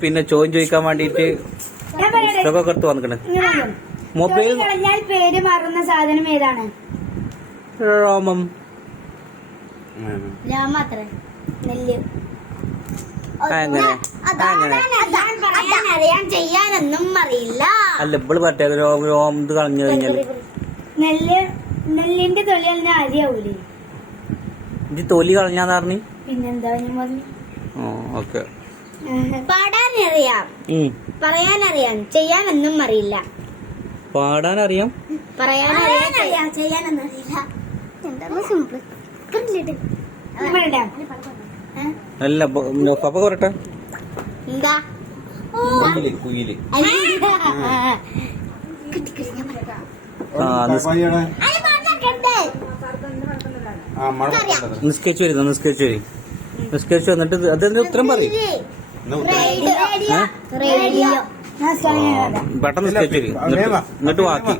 പിന്നെ ചോദ്യം ചോദിക്കാൻ വേണ്ടിട്ട് പുസ്തകമൊക്കെ എടുത്ത് വന്നിക്കണ്. മൊബൈൽ കളഞ്ഞാൽ പേര് മാറുന്ന സാധനം ഏതാണ്? രോമം. ചെയ്യാനൊന്നും അറിയില്ല. അല്ല ഇവൾ പറ്റേ രോമം രോമം ഇത് കളഞ്ഞു കഴിഞ്ഞാൽ. നെല്ല് നെല്ലിന്റെ തൊലി കളഞ്ഞാൽ ആദ്യാവൂലേ? ഇത് തൊലി കളഞ്ഞാന്ന് പറഞ്ഞു? പിന്നെന്താ ഓ ഓക്കെ. പാടാനറിയാം. പറയാനറിയാം. ചെയ്യാനൊന്നും അറിയില്ല. പാടാനറിയാം. പറയാനറിയാം. ചെയ്യാനൊന്നും അറിയില്ല. എന്താണ് സിമ്പിൾ അല്ല പപ്പ പറട്ടെ എന്താ? കുയിൽ വരും നിസ്കരിച്ചു വരും. നിസ്കരിച്ചു വന്നിട്ട് അതെന്താ ഉത്തരം പറയും. പെട്ടെന്ന് സ്കെച്ച് എന്നിട്ട് ബാക്കി